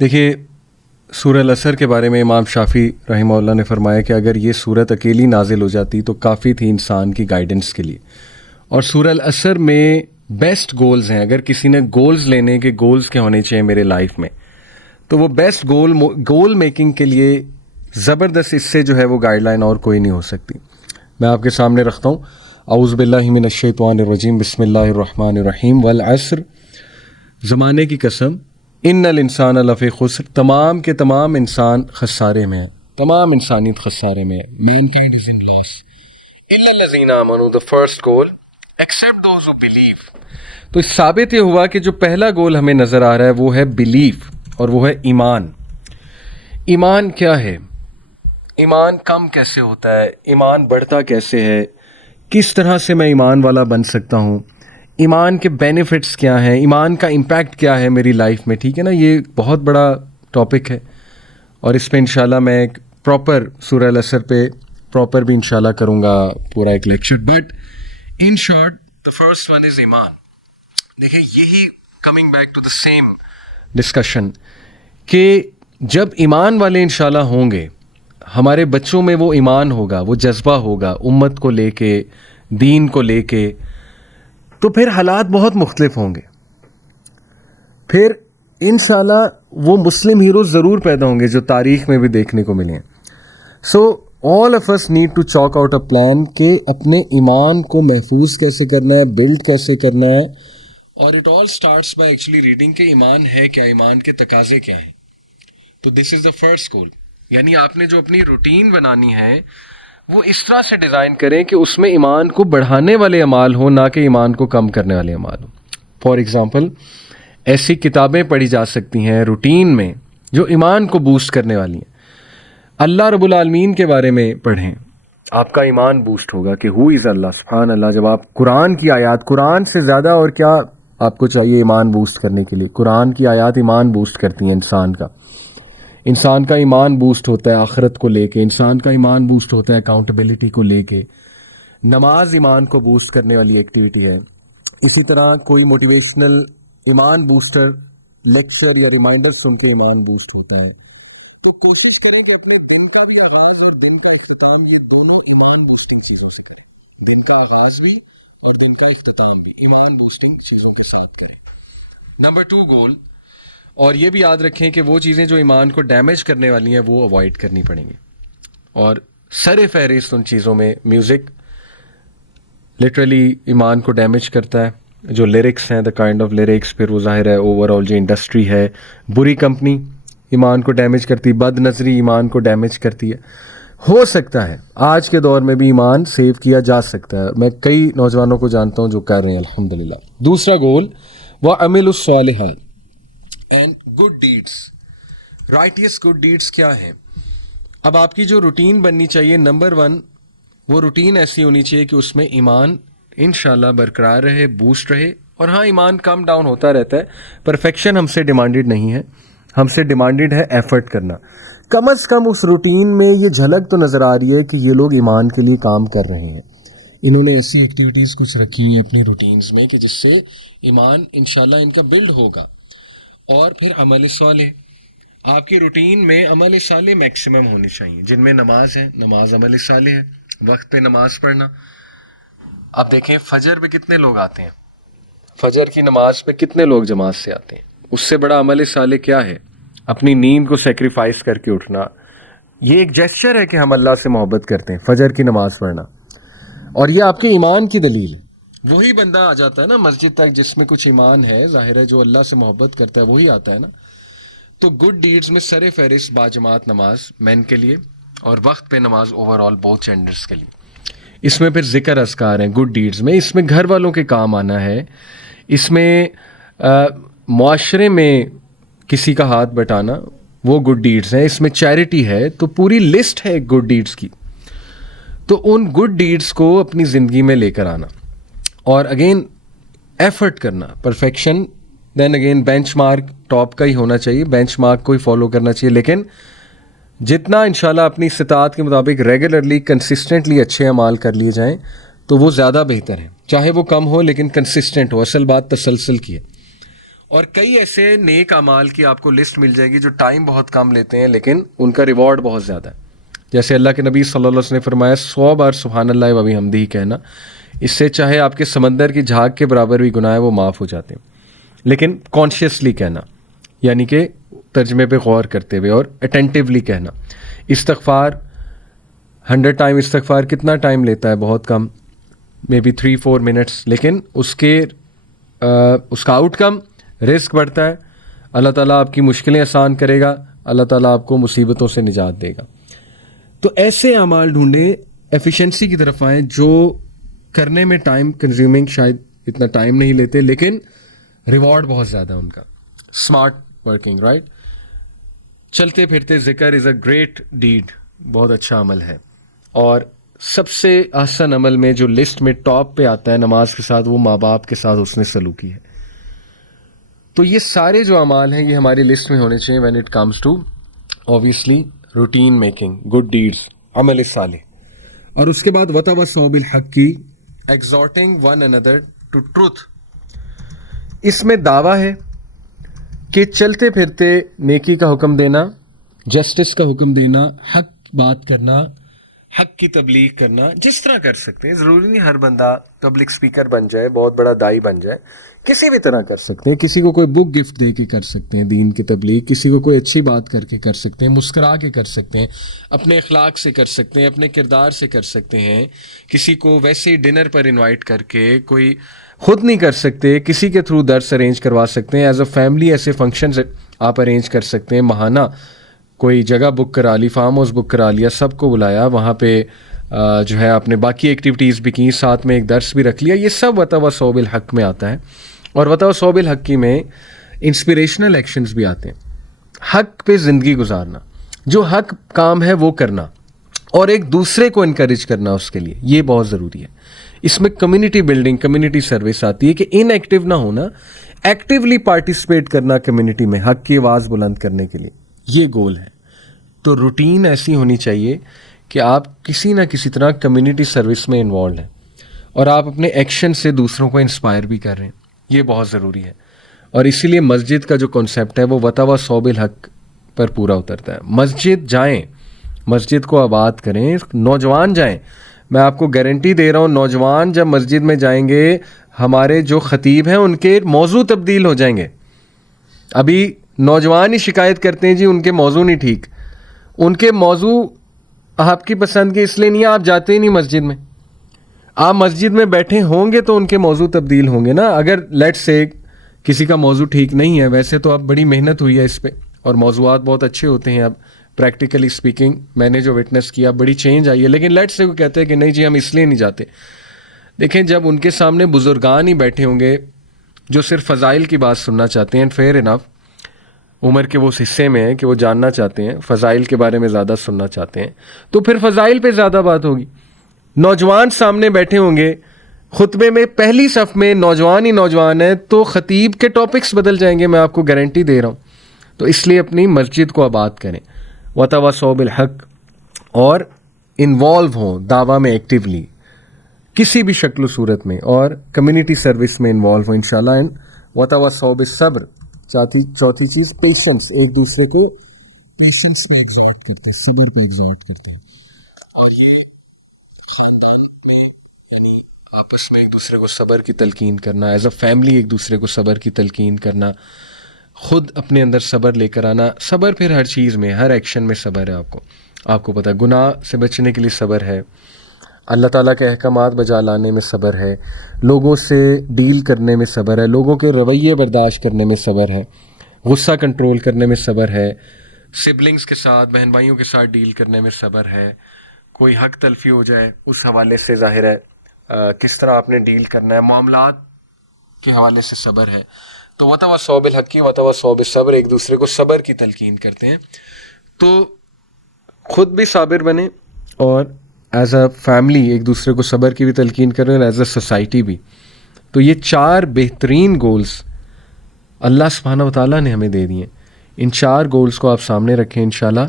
دیکھیے سورہ العصر کے بارے میں امام شافعی رحمہ اللہ نے فرمایا کہ اگر یہ صورت اکیلی نازل ہو جاتی تو کافی تھی انسان کی گائیڈنس کے لیے. اور سورہ العصر میں بیسٹ گولز ہیں. اگر کسی نے گولز لینے کے گولز کیا ہونے چاہیے میرے لائف میں, تو وہ بیسٹ گول میکنگ کے لیے زبردست اس سے جو ہے وہ گائیڈ لائن اور کوئی نہیں ہو سکتی. میں آپ کے سامنے رکھتا ہوں. اعوذ باللہ من الشیطان الرجیم, بسم اللہ الرحمن الرحیم. والعصر, زمانے کی قسم, ان الانسان لفی خسر, تمام کے تمام انسان خسارے میں ہیں, تمام انسانیت خسارے میں ہے. مینکائنڈ از ان لاس الا الذین آمنوا, the first goal except those who believe. تو اس ثابت یہ ہوا کہ جو پہلا گول ہمیں نظر آ رہا ہے وہ ہے بلیف, اور وہ ہے ایمان. ایمان کیا ہے؟ ایمان کم کیسے ہوتا ہے؟ ایمان بڑھتا کیسے ہے؟ کس طرح سے میں ایمان والا بن سکتا ہوں؟ ایمان کے بینیفٹس کیا ہیں؟ ایمان کا امپیکٹ کیا ہے میری لائف میں؟ ٹھیک ہے نا, یہ بہت بڑا ٹاپک ہے, اور اس پہ انشاءاللہ میں ایک پراپر سورہ العصر پہ پراپر بھی انشاءاللہ کروں گا پورا ایک lecture. But in short the first one is ایمان. دیکھیے یہی coming back to the same discussion کہ جب ایمان والے انشاءاللہ ہوں گے, ہمارے بچوں میں وہ ایمان ہوگا, وہ جذبہ ہوگا امت کو لے کے, دین کو لے کے, تو پھر حالات بہت مختلف ہوں گے. پھر انشاءاللہ وہ مسلم ہیروز ضرور پیدا ہوں گے جو تاریخ میں بھی دیکھنے کو ملے ہیں. So all of us need to chalk out a plan کہ اپنے ایمان کو محفوظ کیسے کرنا ہے, بلڈ کیسے کرنا ہے. اور it all starts by actually reading کہ ایمان ہے کیا, ایمان کے تقاضے کیا ہیں. تو دس از دا فرسٹ گول. یعنی آپ نے جو اپنی روٹین بنانی ہے وہ اس طرح سے ڈیزائن کریں کہ اس میں ایمان کو بڑھانے والے اعمال ہوں, نہ کہ ایمان کو کم کرنے والے اعمال ہوں. فار ایگزامپل ایسی کتابیں پڑھی جا سکتی ہیں روٹین میں جو ایمان کو بوسٹ کرنے والی ہیں. اللہ رب العالمین کے بارے میں پڑھیں, آپ کا ایمان بوسٹ ہوگا کہ ہو از اللہ, سبحان اللہ. جب آپ قرآن کی آیات, قرآن سے زیادہ اور کیا آپ کو چاہیے ایمان بوسٹ کرنے کے لیے؟ قرآن کی آیات ایمان بوسٹ کرتی ہیں انسان کا ایمان بوسٹ ہوتا ہے آخرت کو لے کے, انسان کا ایمان بوسٹ ہوتا ہے اکاؤنٹیبلٹی کو لے کے. نماز ایمان کو بوسٹ کرنے والی ایکٹیویٹی ہے. اسی طرح کوئی موٹیویشنل ایمان بوسٹر لیکچر یا ریمائنڈر سن کے ایمان بوسٹ ہوتا ہے. تو کوشش کریں کہ اپنے دن کا بھی آغاز اور دن کا اختتام یہ دونوں ایمان بوسٹنگ چیزوں سے کریں. دن کا آغاز بھی اور دن کا اختتام بھی ایمان بوسٹنگ چیزوں کے ساتھ کریں. نمبر 2 گول, اور یہ بھی یاد رکھیں کہ وہ چیزیں جو ایمان کو ڈیمیج کرنے والی ہیں وہ اوائڈ کرنی پڑیں گی. اور سر فہرست ان چیزوں میں میوزک لٹرلی ایمان کو ڈیمیج کرتا ہے. جو لیرکس ہیں, دا کائنڈ آف لیرکس, پھر وہ ظاہر ہے اوور آل جو انڈسٹری ہے. بری کمپنی ایمان کو ڈیمیج کرتی, بد نظری ایمان کو ڈیمیج کرتی ہے. ہو سکتا ہے آج کے دور میں بھی ایمان سیو کیا جا سکتا ہے. میں کئی نوجوانوں کو جانتا ہوں جو کر رہے ہیں الحمدللہ. دوسرا گول, وَعَمِلُوا الصَّالِحَاتِ and good deeds. Righteous good deeds کیا ہے؟ اب آپ کی جو روٹین بننی چاہیے, نمبر 1 وہ روٹین ایسی ہونی چاہیے کہ اس میں ایمان انشاءاللہ برقرار رہے, بوسٹ رہے. اور ہاں ایمان کم ڈاؤن ہوتا رہتا ہے, پرفیکشن ہم سے ڈیمانڈڈ نہیں ہے, ہم سے ڈیمانڈڈ ہے ایفرٹ کرنا. کم از کم اس روٹین میں یہ جھلک تو نظر آ رہی ہے کہ یہ لوگ ایمان کے لیے کام کر رہے ہیں. انہوں نے ایسی ایکٹیویٹیز کچھ رکھی ہیں اپنی روٹینز میں کہ جس سے ایمان انشاءاللہ ان کا بلڈ ہوگا. اور پھر عمل صالح, آپ کی روٹین میں عمل صالح میکسیمم ہونی چاہیے, جن میں نماز ہے, نماز عمل صالح ہے, وقت پہ نماز پڑھنا. اب دیکھیں فجر پہ کتنے لوگ آتے ہیں, فجر کی نماز پہ کتنے لوگ جماعت سے آتے ہیں. اس سے بڑا عمل صالح کیا ہے؟ اپنی نیند کو سیکریفائس کر کے اٹھنا. یہ ایک جیسچر ہے کہ ہم اللہ سے محبت کرتے ہیں, فجر کی نماز پڑھنا. اور یہ آپ کے ایمان کی دلیل ہے. وہی بندہ آ جاتا ہے نا مسجد تک جس میں کچھ ایمان ہے, ظاہر ہے جو اللہ سے محبت کرتا ہے وہی آتا ہے نا. تو گڈ ڈیڈز میں سر فہرست باجماعت نماز مین کے لیے, اور وقت پہ نماز اوور آل بوتھ جینڈرز کے لیے. اس میں پھر ذکر اذکار ہیں گڈ ڈیڈز میں. اس میں گھر والوں کے کام آنا ہے, اس میں معاشرے میں کسی کا ہاتھ بٹانا, وہ گڈ ڈیڈز ہیں. اس میں چیریٹی ہے, تو پوری لسٹ ہے گڈ ڈیڈز کی. تو ان گڈ ڈیڈز کو اپنی زندگی میں لے کر آنا, اور اگین ایفرٹ کرنا. Perfection then again benchmark top کا ہی ہونا چاہیے, بینچ مارک کو ہی فالو کرنا چاہیے. لیکن جتنا انشاءاللہ اپنی استطاعت کے مطابق ریگولرلی کنسسٹنٹلی اچھے اعمال کر لیے جائیں تو وہ زیادہ بہتر ہیں. چاہے وہ کم ہو لیکن کنسسٹنٹ ہو. اصل بات تسلسل کی ہے. اور کئی ایسے نیک اعمال کی آپ کو لسٹ مل جائے گی جو ٹائم بہت کم لیتے ہیں لیکن ان کا ریوارڈ بہت زیادہ ہے. جیسے اللہ کے نبی صلی اللہ علیہ وسلم نے فرمایا 100 بار سبحان اللہ و بحمدہ کہنا، اس سے چاہے آپ کے سمندر کی جھاگ کے برابر بھی گناہ وہ معاف ہو جاتے ہیں. لیکن کانشیسلی کہنا، یعنی کہ ترجمے پہ غور کرتے ہوئے اور اٹینٹیولی کہنا. استغفار 100 ٹائم استغفار کتنا ٹائم لیتا ہے؟ بہت کم، مے بی 3-4 منٹس، لیکن اس کا آؤٹ کم رزق بڑھتا ہے. اللہ تعالیٰ آپ کی مشکلیں آسان کرے گا، اللہ تعالیٰ آپ کو مصیبتوں سے نجات دے گا. تو ایسے اعمال ڈھونڈیں، ایفیشنسی کی طرف آئیں جو کرنے میں ٹائم کنزیومنگ شاید اتنا ٹائم نہیں لیتے لیکن ریوارڈ بہت زیادہ ان کا. Smart working, right. چلتے پھرتے ذکر از اے گریٹ ڈیڈ، بہت اچھا عمل ہے. اور سب سے احسن عمل میں جو لسٹ میں ٹاپ پہ آتا ہے نماز کے ساتھ، وہ ماں باپ کے ساتھ حسن سلوکی ہے. تو یہ سارے جو اعمال ہیں یہ ہماری لسٹ میں ہونے چاہیے when it comes to obviously routine making, good deeds, عمل صالح. اور اس کے بعد وتواصوا بالحق کی، exhorting one another to truth. اس میں دعویٰ ہے کہ چلتے پھرتے نیکی کا حکم دینا، جسٹس کا حکم دینا، حق بات کرنا، حق کی تبلیغ کرنا، جس طرح کر سکتے ہیں. ضروری نہیں ہر بندہ پبلک سپیکر بن جائے، بہت بڑا دائی بن جائے، کسی بھی طرح کر سکتے ہیں. کسی کو کوئی بک گفٹ دے کے کر سکتے ہیں دین کی تبلیغ، کسی کو کوئی اچھی بات کر کے کر سکتے ہیں، مسکرا کے کر سکتے ہیں، اپنے اخلاق سے کر سکتے ہیں، اپنے کردار سے کر سکتے ہیں. کسی کو ویسے ہی ڈنر پر انوائٹ کر کے، کوئی خود نہیں کر سکتے کسی کے تھرو درس ارینج کروا سکتے ہیں. ایز اے فیملی ایسے فنکشنز آپ ارینج کر سکتے ہیں. ماہانہ کوئی جگہ بک کرا لی، فارم ہاؤس بک کرا لیا، سب کو بلایا، وہاں پہ جو ہے آپ نے باقی ایکٹیویٹیز بھی کی، ساتھ میں ایک درس بھی رکھ لیا. یہ سب وتواصوا بالحق میں آتا ہے. اور وتواصوا بالحق میں انسپریشنل ایکشنز بھی آتے ہیں. حق پہ زندگی گزارنا، جو حق کام ہے وہ کرنا، اور ایک دوسرے کو انکریج کرنا اس کے لیے، یہ بہت ضروری ہے. اس میں کمیونٹی بلڈنگ، کمیونٹی سروس آتی ہے کہ ان ایکٹیو نہ ہونا، ایکٹیولی پارٹیسپیٹ کرنا کمیونٹی میں حق کی آواز بلند کرنے کے لیے، یہ گول ہے. تو روٹین ایسی ہونی چاہیے کہ آپ کسی نہ کسی طرح کمیونٹی سروس میں انوالوڈ ہیں اور آپ اپنے ایکشن سے دوسروں کو انسپائر بھی کر رہے ہیں. یہ بہت ضروری ہے. اور اسی لیے مسجد کا جو کانسیپٹ ہے وہ وتواصوا بالحق پر پورا اترتا ہے. مسجد جائیں، مسجد کو آباد کریں، نوجوان جائیں. میں آپ کو گارنٹی دے رہا ہوں نوجوان جب مسجد میں جائیں گے، ہمارے جو خطیب ہیں ان کے موضوع تبدیل ہو جائیں گے. ابھی نوجوان ہی شکایت کرتے ہیں جی ان کے موضوع نہیں ٹھیک. ان کے موضوع آپ کی پسند کے اس لیے نہیں، آپ جاتے ہی نہیں مسجد میں. آپ مسجد میں بیٹھے ہوں گے تو ان کے موضوع تبدیل ہوں گے نا. اگر لیٹس سے کسی کا موضوع ٹھیک نہیں ہے، ویسے تو اب بڑی محنت ہوئی ہے اس پہ اور موضوعات بہت اچھے ہوتے ہیں. اب پریکٹیکلی اسپیکنگ میں نے جو وٹنس کیا بڑی چینج آئی ہے. لیکن لیٹس سے وہ کہتے ہیں کہ نہیں جی ہم اس لیے نہیں جاتے. دیکھیں جب ان کے سامنے بزرگان ہی بیٹھے ہوں گے جو صرف فضائل کی بات سننا چاہتے ہیں، فیئر انف عمر کے وہ اس حصے میں ہیں کہ وہ جاننا چاہتے ہیں، فضائل کے بارے میں زیادہ سننا چاہتے ہیں، تو پھر فضائل پہ زیادہ بات ہوگی. نوجوان سامنے بیٹھے ہوں گے خطبے میں، پہلی صف میں نوجوان ہی نوجوان ہیں، تو خطیب کے ٹاپکس بدل جائیں گے، میں آپ کو گارنٹی دے رہا ہوں. تو اس لیے اپنی مسجد کو آباد کریں، وتواصوا بالحق، اور انوالو ہوں دعویٰ میں ایکٹیولی کسی بھی شکل و صورت میں، اور کمیونٹی سروس میں انوالو ہوں انشاءاللہ. اینڈ وتواصوا بالصبر. چوتھی چیز پیشنس، ایک دوسرے کو پیشنس میں ایگزارٹ کرتے ہیں، صبر پہ ایگزارٹ کرتے ہیں. اور یہی آپس میں ایک دوسرے کو صبر کی تلقین کرنا، ایز اے فیملی ایک دوسرے کو صبر کی تلقین کرنا، خود اپنے اندر صبر لے کر آنا. صبر پھر ہر چیز میں، ہر ایکشن میں صبر ہے. آپ کو پتہ ہے گناہ سے بچنے کے لیے صبر ہے، اللہ تعالیٰ کے احکامات بجا لانے میں صبر ہے، لوگوں سے ڈیل کرنے میں صبر ہے، لوگوں کے رویے برداشت کرنے میں صبر ہے، غصہ کنٹرول کرنے میں صبر ہے، سبلنگز کے ساتھ، بہن بھائیوں کے ساتھ ڈیل کرنے میں صبر ہے. کوئی حق تلفی ہو جائے اس حوالے سے ظاہر ہے کس طرح آپ نے ڈیل کرنا ہے، معاملات کے حوالے سے صبر ہے. تو وتواصوا بالحق وتواصوا بالصبر، ایک دوسرے کو صبر کی تلقین کرتے ہیں. تو خود بھی صابر بنیں اور ایز اے فیملی ایک دوسرے کو صبر کی بھی تلقین کریں، اور ایز اے سوسائٹی بھی. تو یہ 4 بہترین گولز اللہ سبحانہ و تعالیٰ نے ہمیں دے دیے. ان 4 گولز کو آپ سامنے رکھیں انشاءاللہ.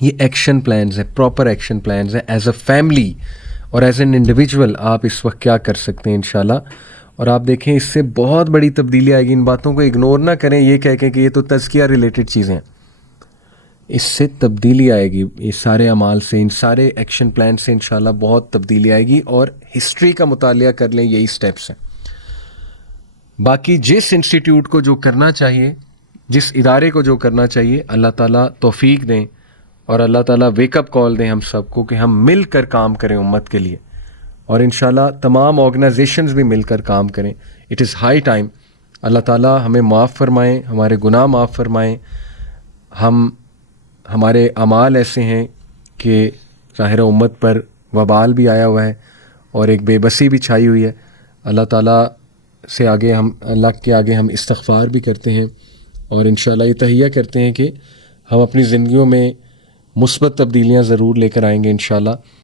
یہ ایکشن پلانز ہیں، پراپر ایکشن پلانز ہیں. ایز اے فیملی اور ایز این انڈیویجول آپ اس وقت کیا کر سکتے ہیں انشاءاللہ. اور آپ دیکھیں اس سے بہت بڑی تبدیلی آئے گی. ان باتوں کو اگنور نہ کریں یہ کہہ کے کہ یہ تو تزکیہ ریلیٹڈ چیزیں ہیں. اس سے تبدیلی آئے گی, یہ سارے اعمال سے, ان سارے ایکشن پلان سے انشاءاللہ بہت تبدیلی آئے گی. اور ہسٹری کا مطالعہ کر لیں, یہی سٹیپس ہیں. باقی جس انسٹیٹیوٹ کو جو کرنا چاہیے, جس ادارے کو جو کرنا چاہیے, اللہ تعالیٰ توفیق دیں اور اللہ تعالیٰ ویک اپ کال دیں ہم سب کو کہ ہم مل کر کام کریں امت کے لیے. اور انشاءاللہ تمام آرگنائزیشنز بھی مل کر کام کریں. It is high time. اللہ تعالیٰ ہمیں معاف فرمائیں, ہمارے گناہ معاف فرمائیں. ہمارے اعمال ایسے ہیں کہ ظاہر امت پر وبال بھی آیا ہوا ہے اور ایک بے بسی بھی چھائی ہوئی ہے. اللہ تعالیٰ سے آگے اللہ کے آگے ہم استغفار بھی کرتے ہیں اور انشاءاللہ یہ تہیہ کرتے ہیں کہ ہم اپنی زندگیوں میں مثبت تبدیلیاں ضرور لے کر آئیں گے انشاءاللہ.